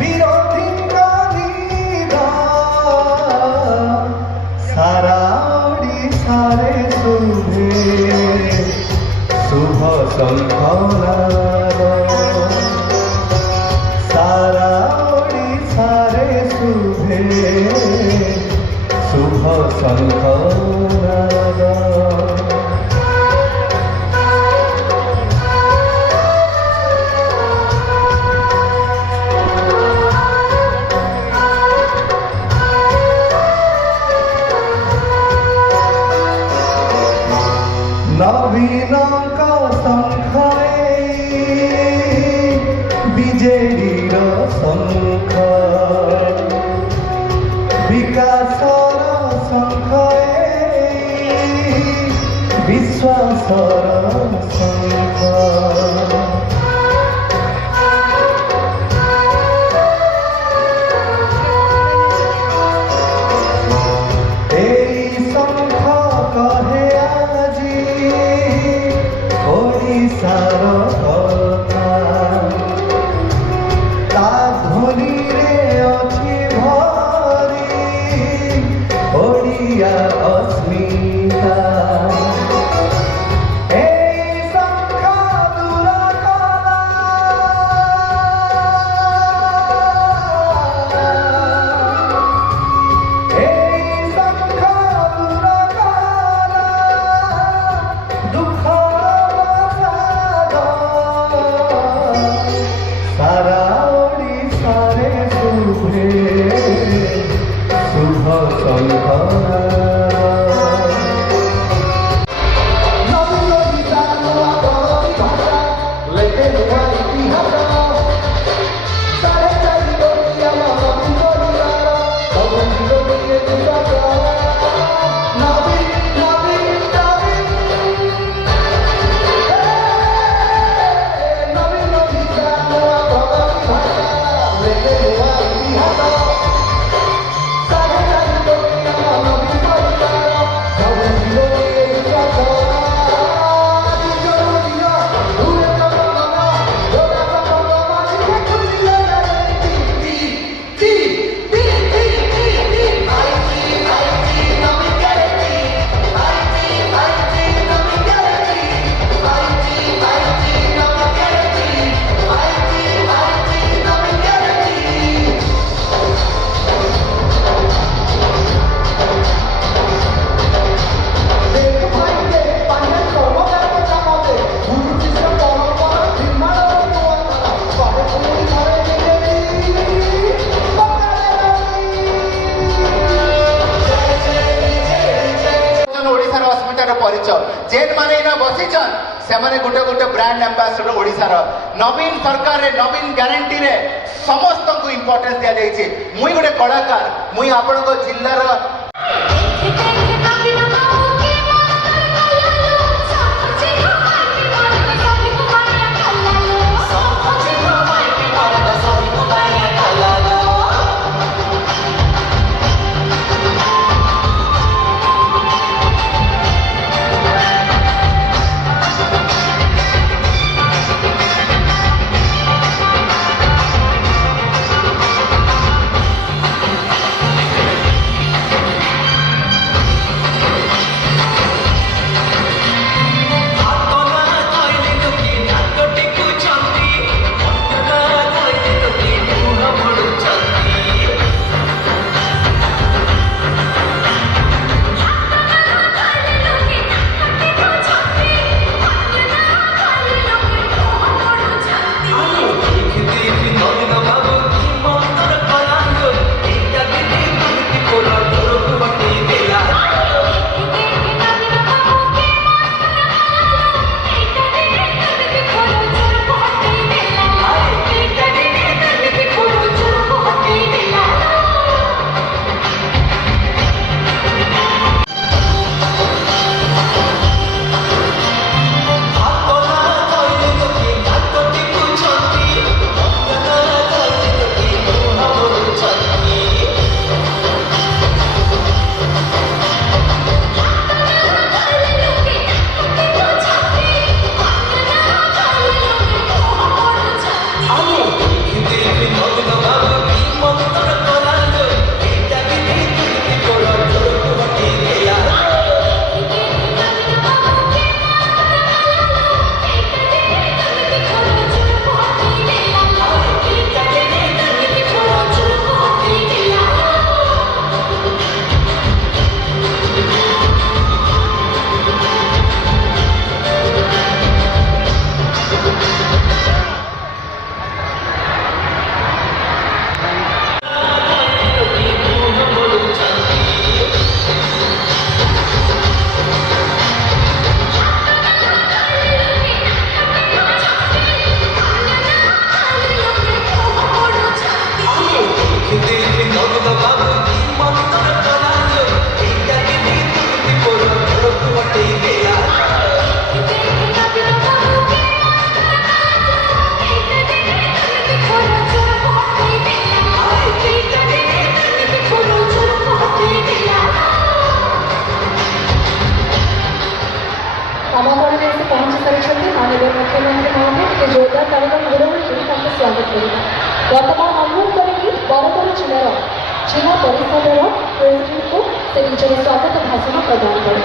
বিরোধিতা সারা ওড়িশারে শুভে শুভ শঙ্খনাদ সারা ওড়িশারে শুভে শুভ শঙ্খনাদ নবীনଙ୍କ ଶଙ୍ଖରେ ବିଜେଡିର ଶଙ୍ଖ ବିକାଶର ଶଙ୍ଖରେ ବିଶ୍ୱାସର ଶଙ୍ଖ ଓଡ଼ିଶାର କଥା ତା ଧ୍ୱନିରେ ଅଛି ଭରି ଓଡ଼ିଆ ଅସ୍ମିତା ଏଇ ଶଙ୍ଖ ଦୂର କଲା ଏଇ ଶଙ୍ଖ ଦୂର କଲା ଦୁଃଖ সারা ওড়িশারে শুভে শুভ শঙ্খনাদ जेन माने ना बसीचन से माने गोटे गोटे ब्रांड एम्बेसडर ओडिसार नवीन सरकार रे नवीन गारंटी रे समस्त को इंपोर्टेंस दिया जाई छे मुई गोटे कलाकार मुई आपण को जिल्लार ବରଗଡ଼ ଜିଲ୍ଲାର ଜିଲ୍ଲା ପରିଷଦର ପ୍ରେସିଡେଣ୍ଟଙ୍କୁ ସେ ନିଜର ସ୍ୱାଗତ ଭାଷଣ ପ୍ରଦାନ କଲେ।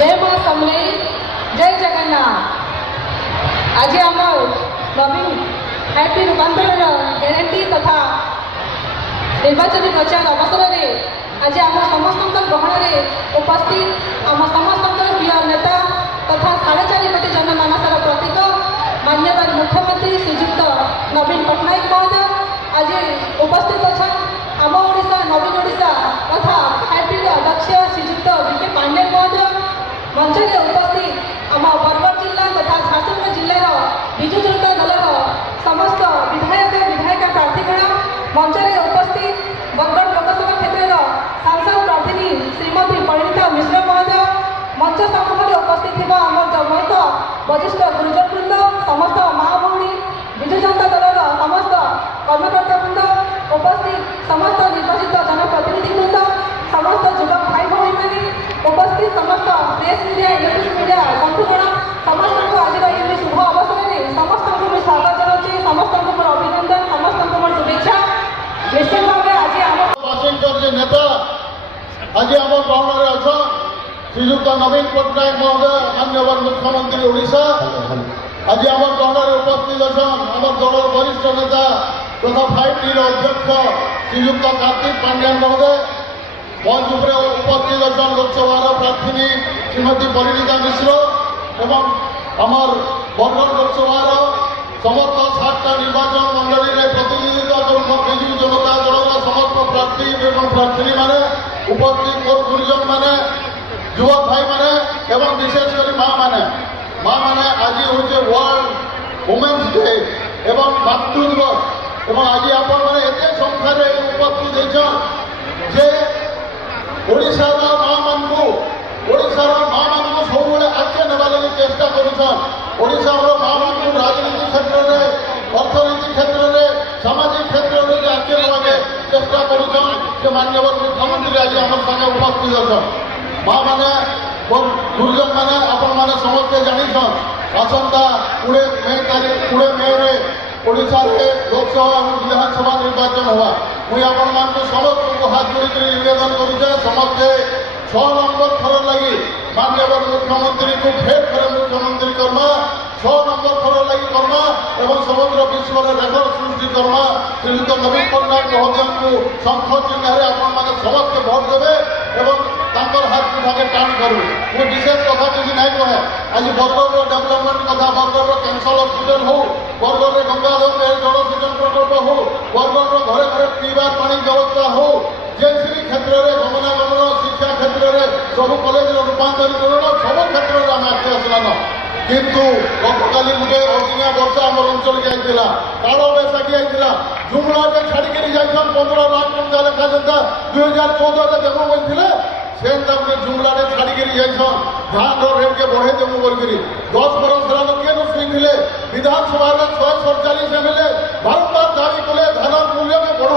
जय माँ समलेई, जय जगन्नाथ। आज आम नवीन हैप्पी रूपांतर ग्यारंटी तथा निर्वाचन प्रचार अवसर में आज आम समस्त ग्रहण में उपस्थित आम समस्त प्रिय नेता तथा 4.5 कोटी जनमानसर प्रतीक मान्यवर मुख्यमंत्री श्रीजुक्त नवीन पट्टनायक महोदय आज उपस्थित अच्छा आम ओडिशा नवीन ओडिशा तथा हैप्पी अध्यक्ष श्रीजुक्त विके पांडे महोदय मंच में उपस्थित आम बरगढ़ जिला तथा झारसुगुड़ा जिलार विजु जनता दलर समस्त विधायक विधायिका प्रार्थीगण मंच में उपस्थित बरगढ़ लोकसभा क्षेत्र सांसद प्रार्थी श्रीमती परिणीता मिश्र महोदय मंच सम्मुख में उपस्थित थी आमर जमयित वरिष्ठ गुरुजनवृंद समस्त माँ भौणी विजु जनता दलर समस्त कर्मकर्ता वृंद उपस्थित समस्त निर्वाचित जनप्रतिनिधिवृंद समस्त युवक भाई भौणी मैंने उपस्थित समस्त प्रेस मीडिया इलेक्ट्रिक मीडिया बंधुगण समस्त को आज ये शुभ अवसर में समस्त को मैं स्वागत जनाऊँ समस्त को मोर अभिनंदन समस्त को मोर शुभेच्छा। निश्चित भाव आज आम वाशिंगटन नेता आज आम ग्रहण में अच्छा श्रीजुक्त नवीन पट्टनायक महोदय मान्यवर मुख्यमंत्री ओडिशा आज आम ग्रहण में उपस्थित अच्छा आम दल वरिष्ठ नेता तथा 5T अध्यक्ष श्रीजुक्त कार्तिक पांड्यान महोदय मंच उपर उपस्थित अच्छा लोकसभा प्रार्थी श्रीमती परिणीता मिश्र एवं आमर बरगढ़ लोकसभा समस्त 7टा निर्वाचन मंडली में प्रतिनिधित्व करुवा विजु जनता दल समस्त प्रार्थी एवं प्रार्थी मैंने उपस्थित मोर गुरुजन मैंने युवक भाई मैंने एवं विशेषकर माँ मैंने आज हूँ वर्ल्ड वुमेन्स डे एवं मातृ दिवस एवं आज आपण मैंने एत संख्यार उपस्थित होते ओडिशार माँ मान सब आगे नेवा लगे चेष्टा करुछन माँ मान राजनीति क्षेत्र में अर्थनीति क्षेत्र में सामाजिक क्षेत्र में आगे नेवाके चेष्टा करुछन से मान्यवर मुख्यमंत्री आज आम संगे उपस्थित अच्छन माँ मैंने गुरुजन मैंने आपण मैंने समस्ते जानिछन आसंता 20 मे रे ओडिशा रे लोकसभा और विधानसभा निर्वाचन हुआ मुझे आपण मान समस्त को हाथ जोड़ी निवेदन करुचे समस्ते 6 नंबर थर लगी मान्यवर मुख्यमंत्री को फेर थर मुख्यमंत्री करमा 6 नंबर थर लगी करमा एवं समग्र विश्व में रेकर्ड सृष्टि करमा श्रीजुक्त नवीन पट्टनायक महोदय को शंख चिन्ह आपण मैंने समस्त भोट देवे एवं तांकर हाथ मुठाके टाण करू वो विशेष कथा किसी नहीं कहे आज बरगढ़ डेवलपमेंट कथा बरगढ़ कैंसर हॉस्पिटल हो बरगढ़ गंगाधर मेहर जलसेचन प्रकल्प हो बरगढ़ घरे घरे पीवार पानी व्यवस्था हो जेसीबी क्षेत्र में गमनागमन शिक्षा क्षेत्र में सब कॉलेज रूपांतरीकरण सब क्षेत्र में आम आगे आसलान किंतु गतकाली गोटे अदिनिया वर्षा आम अंचल जाइला काल बैसाखी आइला जुमला छाड़िकी जाइछन 15 लाख टंका लेखा जनता 2014 देव बोलते से जुमला छाड़िकी जाइछन धान रेट के बढ़े देमु बोलकर 10 बरस हेलान किए शुईले विधानसभा में 147 MLA बारंबार दावी कले धान मूल्य में बढ़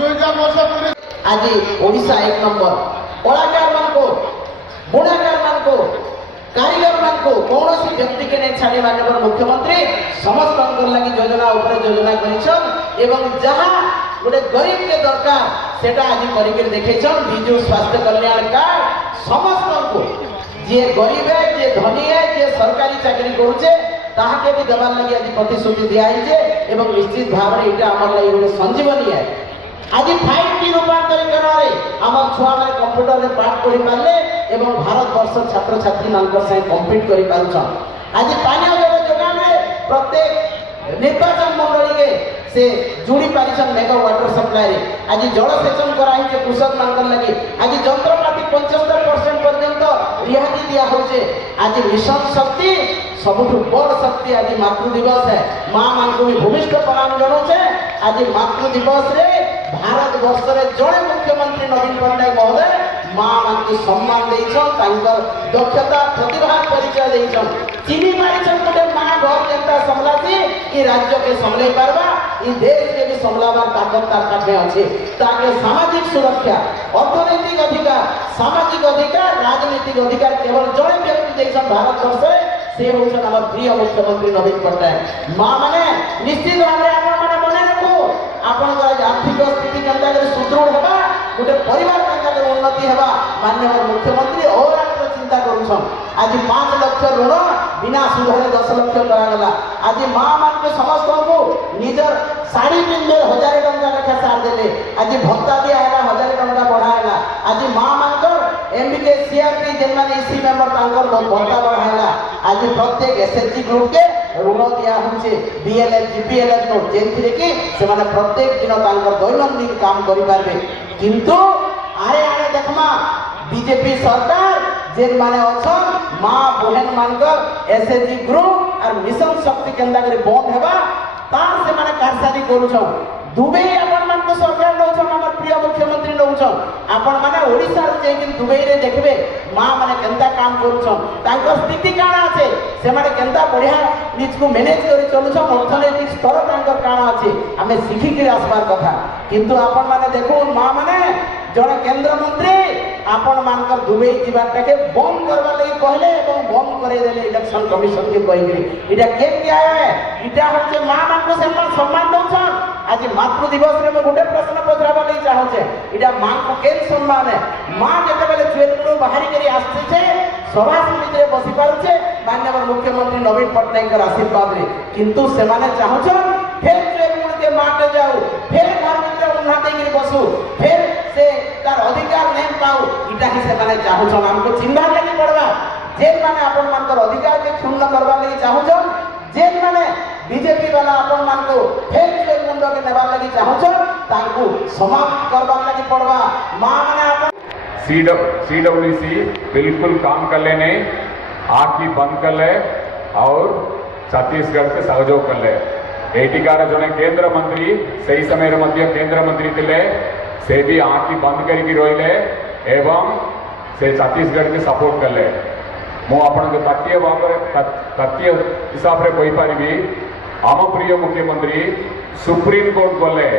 2009 आज ओडिशा 1 नंबर कलाकार मान बुणाकार मान कारीगर मान कौन व्यक्ति के नहीं छाड़ी माननीय मुख्यमंत्री समस्त लगी योजना उपर योजना कर जहाँ गोटे गरीब के दरकार सेटा आज कर देखेछन विजु स्वास्थ्य कल्याण कार्ड समस्त को जी गरीब है जी धनी है जी सरकारी चाकरी करुचे ताके भी देवार लगी आज प्रतिश्रुति दिखाई एवं निश्चित भाव में यहाँ आम लगे गोटे संजीवनी है आज 5T रूपांतरीकरण आम छुआ मैंने कंप्यूटर में पाठ पढ़ी पारे एवं भारत वर्ष छात्र छात्री मान कम्पिट कर आज पानी जल जोगान में प्रत्येक निर्वाचन मंडली के से जोड़ी पारिछन मेगा वाटर सप्लाई आज जलसेचन कराई कृषक मान लगी आज जंत्रपाति 75% पर्यंत रिहाती दिया होचे आज मिशन शक्ति सबुठु बड़ शक्ति आज मातृ दिवस है माँ मान को भी भूमिष्ठ प्रणाम जनाऊे आज मातृ दिवस रे भारत वर्ष रे जड़े मुख्यमंत्री नवीन पट्टनायक महोदय माँ मान को सम्मान देछन दक्षता प्रतिभा परिचय देछन चिनी पारिछन गोटे माँ घर जेंता संभलासी ई राज्य के संभले पारबा ई देश के भी संभलाबार ताकत तार पाखे अछि ताके सामाजिक सुरक्षा अर्थनैतिक अधिकार सामाजिक अधिकार राजनीतिक अधिकार केवल जड़े व्यक्ति देछन भारत वर्ष से होछन हमर प्रिय मुख्यमंत्री नवीन पट्टनायक। मां माने निश्चित भाबरे आपण माने मने रखो आपण आर्थिक स्थिति केनता करे सुदृढ़ हेबा गोटे परिवार केनता करे उन्नति हेबा माननीय मुख्यमंत्री और आपण चिंता करूछन। आज 5 लाख ऋण बिना सुधरे 10 लाख करागला। आज मां मान के समस्त को निजर साड़ी पिंधे 1000 टंका लेखा सार देले। आज भत्ता दिया है 1000 टंका बढ़ाएगा। आज मां मानकर एमबीके सीआरपी जेन माने इसी मेंबर तांकर भत्ता बढ़ाएगा। आज प्रत्येक एसएचजी ग्रुप के ऋण दिया होचे बीएलएफ जीपीएलएफ नोट जेंथिरे कि से माने प्रत्येक दिन तांकर दैनंदिन काम करि पारबे। किंतु आरे आरे देखमा बीजेपी सरकार जेन माने अछन मां बहन मानकर एसएचजी ग्रुप और मिशन शक्ति केंद्र करे बंद हेबा तार से माने कारसादी करूछन। दुबई आपण मान को सरकार नौछन हमर प्रिय मुख्यमंत्री नौछन। आपण माने ओडिसा रे जेकिन दुबई रे देखबे मां माने केंता काम करूछन तांकर स्थिति काना আছে से माने केंता बढ़िया निज को मैनेज करि चलुछन अर्थनैतिक स्तर तांकर काना আছে हमें सिखि के आसबार कथा। किंतु आपण माने देखो मां माने जड़े केंद्र मंत्री आपण मानकर दुबई जीवाटाके बंद करवा लगी कहले एवं बंद करे देले इलेक्शन कमिशन के कहिरे इटा के न्याय है। इटा होचे मां मान को सम्मान दउछन। आज मातृ दिवस रे गोटे प्रश्न पचराबा लगी चाहूचे इटा मां को केन सम्मान है। मां जते बेले चुएलु बाहरी करी आस्ते छे सभा समिति रे बसी पारुचे माननीय मुख्यमंत्री नवीन पट्टनायक के आशीर्वाद रे। किंतु से माने चाहूछन फेर चुएलु के माटे जाऊ फेर घर भीतर उन्हा देगिरी बसु फेर से तार अधिकार नहीं पाऊ इटा ही से माने चाहूछन। हमको चिन्हा लगी पड़वा जेन माने आपण मानकर अधिकार के क्षुण्ण करबा लगी चाहूछन। जेन माने बीजेपी वाला आपण मान को फेर चुएल मुंडो के नेबा लगी चाहूछन तांकू समाप्त करबा लगी पड़वा। मां माने आपण सीडब्ल्यूसी बिल्कुल काम कर लेने आखि बंद कर ले और छत्तीसगढ़ से सहयोग कर ले। एटिकार जने केंद्र मंत्री सही समय मध्य केंद्र मंत्री थिले से भी आखि बंद करके रहिले एवं से छत्तीसगढ़ के सपोर्ट कर ले। मु आपण तथ्य हिसाब रे कहि पारिबी आम प्रिय मुख्यमंत्री सुप्रीम कोर्ट गले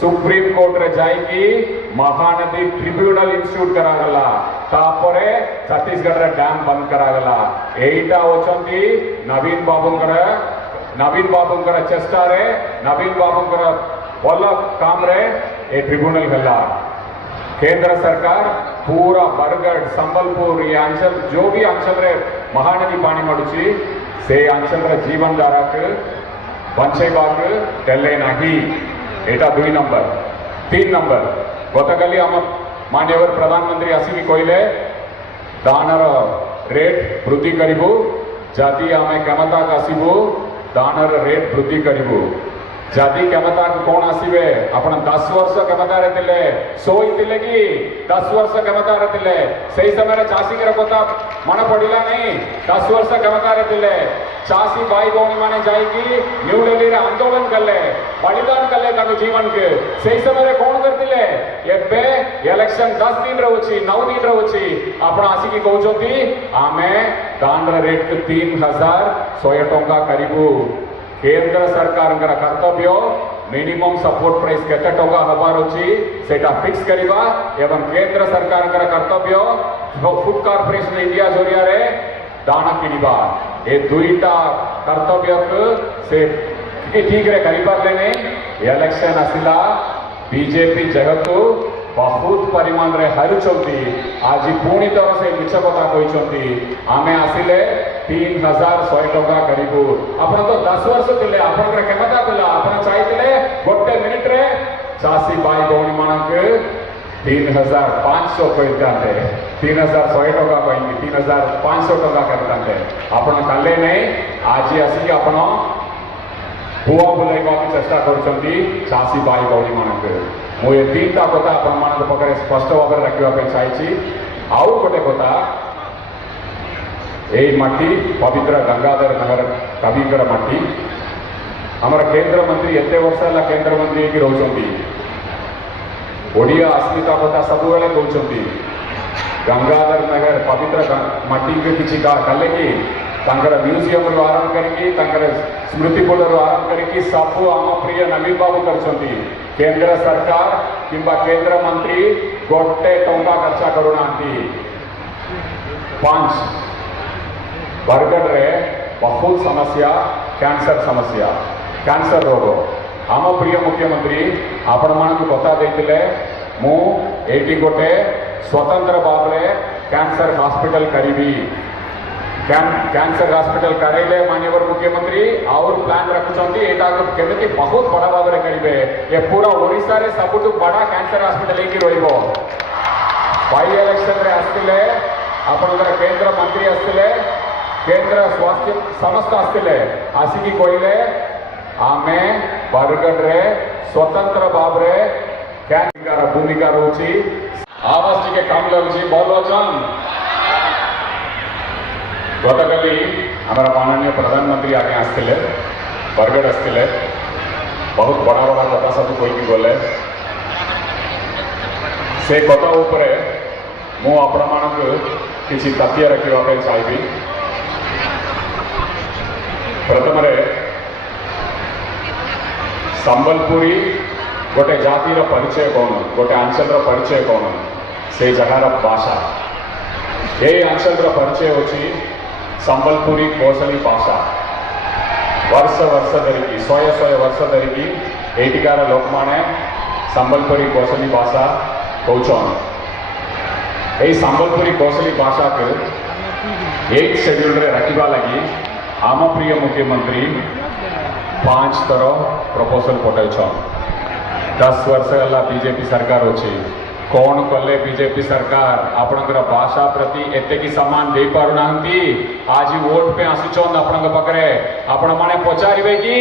सुप्रीम कोर्ट रे जाइकी महानदी ट्रिब्यूनल इंस्टीट्यूट करागला तापरे छत्तीसगढ़ रे डैम बंद करागला। एटा होचंती नवीन बाबूंकर चेष्टा रे नवीन बाबूंकर भल काम रे ए ट्रिब्यूनल गला। केंद्र सरकार पूरा बरगढ़ संबलपुर ये अंचल जो भी अंचल रे महानदी पानी मडुची से अंचल रे जीवन धारा के बंचेबाक देले नाही। एटा 2 नंबर। 3 नंबर गतकाली आम माननीय प्रधानमंत्री आसिक कहले दानर रेट वृद्धि करिबु जदि आमे क्षमता आसबू दानर रेट वृद्धि करिबु। जदि क्षमता कौन आसवे आपण 10 वर्ष क्षमता रे शोईले कि 10 वर्ष क्षमता रे से समय चाषी कथा मन पड़ा नहीं। 10 वर्ष क्षमता रे चाषी भाई भौणी मैंने जाइकी न्यू दिल्ली रे आंदोलन कले बलिदान कले जीवन के से समय कौन करते एबे इलेक्शन 10 दिन रोची 9 दिन रोची आपण आसिकी कहते आमे दान रेट 3100 टंका करिबू। केंद्र सरकार कर्तव्य मिनिमम सपोर्ट प्राइस केते टंका हबार अछि सेटा फिक्स करिबा एवं केंद्र सरकार कर्तव्य फूड कॉर्पोरेशन इंडिया जरिया रे दाना किनिबा। ए दुईटा कर्तव्य से ठीक रे करि पारले नै। इलेक्शन आसिला बीजेपी जेहेतु बहुत परिमाण रे हारुचंती आज पुणी तरह से मिछ कथा कहते आमे आसिले 3100 टंका करिबू। आपण तो 10 वर्ष थिले आपण क्षमता थिला आपण चाहते गोटे मिनिट रे चाषी भाई भौणी मानक 3500 कहते 3100 टंका कहीं 3500 टंका करते आपण काले नहीं। आज आसिक आपण हुआ बुलाइबा चेष्टा करछंती चाषी भाई भौणी मानक। मु ये 3टा कथा आपण मानक पकरे स्पष्ट भाव रखा चाहिए। आउ गोटे कथा यही माटी पवित्र गंगाधर नगर कविकर माटी आमर केंद्र मंत्री एत वर्ष है केंद्र मंत्री होगी रोचंती ओडिया अस्मिता कथा सब बेले कहते गंगाधर नगर पवित्र माटी के किसी कले कि म्यूजियम रू आरंभ कर स्मृति पुल रू आरंभ कर सब आम प्रिय नवीन बाबू कर केंद्र सरकार किंबा केंद्र मंत्री गोटे टंका खर्चा करूना 5 बरगढ़ रे बहुत समस्या कैंसर रोग आम प्रिय मुख्यमंत्री आपण मानक कथा देते मु एटी गोटे स्वतंत्र भाव में कैंसर हॉस्पिटल करी कैंसर हॉस्पिटल करेले माननीय मुख्यमंत्री और प्लान रखुंट यहाँ केमी बहुत बड़ा भाव में करेंगे ये पूरा ओडिशा रे सबुठ बड़ा कैंसर हॉस्पिटल हो बाई इलेक्शन रे आसते आपणकर केंद्र मंत्री आसते केंद्र स्वास्थ्य समस्त आसते आसिकी कहले आमे बरगढ़ रे स्वतंत्र भाव में क्या भूमिका रोची आवाज टी कम लगुच भल अचन गतकाली आम माननीय प्रधानमंत्री आगे आसते बरगढ़ आसते बहुत बड़ा बड़ा कथा सब कहीकि गले से कथा उपरे मु आपण मानक किसी तथ्य रखा चाहिए प्रथम संबलपुरी गोटे जातिर परिचय कौन गोटे अंचल परिचय कौन से जगार भाषा ये अंचल परिचय होची संबलपुरी कोसली भाषा वर्ष वर्ष धरिकी 100 वर्ष धरिकी एटिकार लोक माने संबलपुरी कोसली भाषा कहचन यही संबलपुरी कोसली भाषा को 8 शेड्यूल रे रखा लगी आम प्रिय मुख्यमंत्री 5 थर प्रपोजल पठाइछन 10 वर्ष है बीजेपी सरकार अच्छी कौन कले बीजेपी सरकार आपणकर भाषा प्रति एते की सम्मान दे पारुना आज वोट पे आसुचन आपण पाखे आपण माने पचारे कि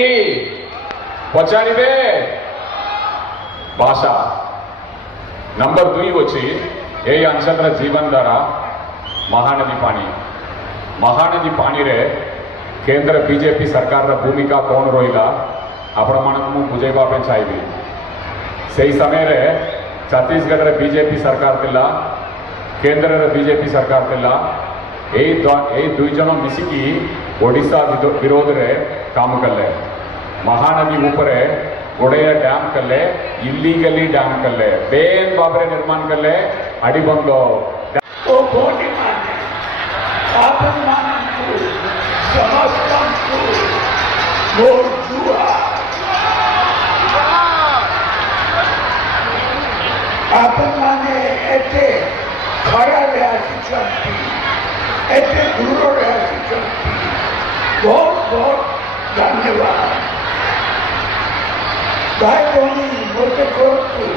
पचारे भाषा नंबर 2 अच्छी यही अंचल जीवन धारा महानदी पानी रे केंद्र बीजेपी सरकार भूमिका कौन रहा आपण मानक मु बुझेबा पे चाहिए से समय रे छत्तीसगढ़ रे बीजेपी सरकार थिला केंद्र रे बीजेपी सरकार थिला यही 2 जन मिसिकी ओडिशा विरोध रे काम कले महानदी ऊपर गोड़े डैम कले इलीगली डैम कले बेन बाबरे निर्माण कले अड़बंद आपण माने एते खरारे आसिचंती एते दूर आसिचंती बहुत बहुत धन्यवाद भाई बहनी मोटे कोर्टू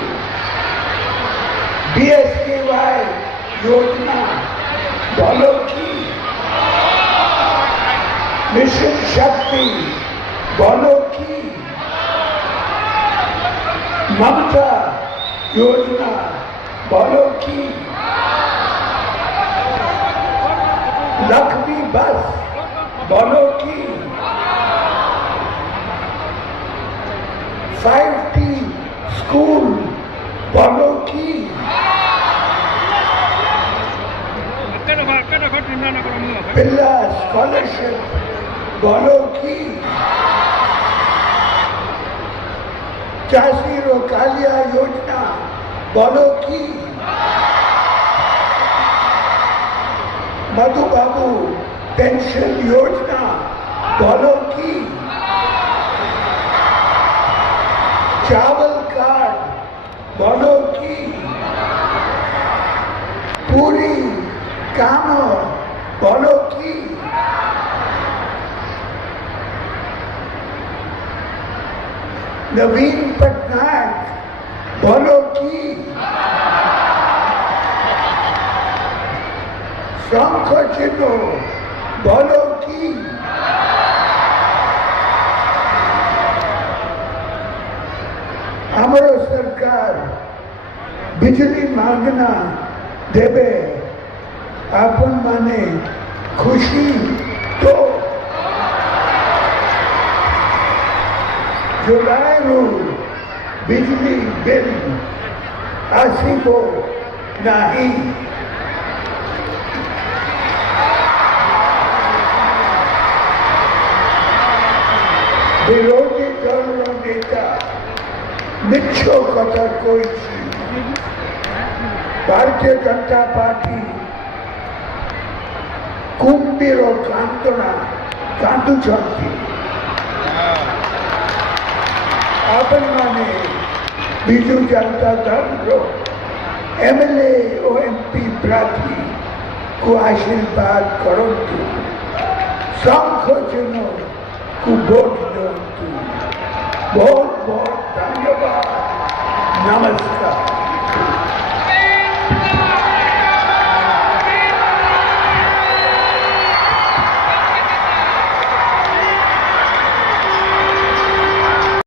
BSKY योजना भलो की मिशन शक्ति भलो की ममता योजना भलो की लक्ष्मी बस भलो की 5T स्कूल भलो की पिल्ला स्कॉलरशिप भलो की चासी रो कालिया योजना भलो की मधु बाबू पेंशन योजना भलो की चावल कार्ड भलो की पूरी काम भलो की नवीन पटनायक भलो की शंख चिन्ह भलो की हमारो सरकार बिजली मांगना देवे आपन माने खुशी तो जुलाई रू बिजली बिल आसीबो नहीं विरोधी दल नेता मिछो कथा कोई भारतीय जनता पार्टी କୁମ୍ଭୀର କାନ୍ଦଣା କାନ୍ଦୁଛନ୍ତି। ଆପଣମାନେ ବିଜୁ ଜନତା ଦଳର ଏମଏଲଏ ଓ ଏମପି ପ୍ରାର୍ଥୀକୁ ଆଶୀର୍ବାଦ କରନ୍ତୁ, ଶଙ୍ଖ ଚିହ୍ନକୁ ଭୋଟ ଦିଅନ୍ତୁ। ବହୁତ ବହୁତ ଧନ୍ୟବାଦ, ନମସ୍କାର।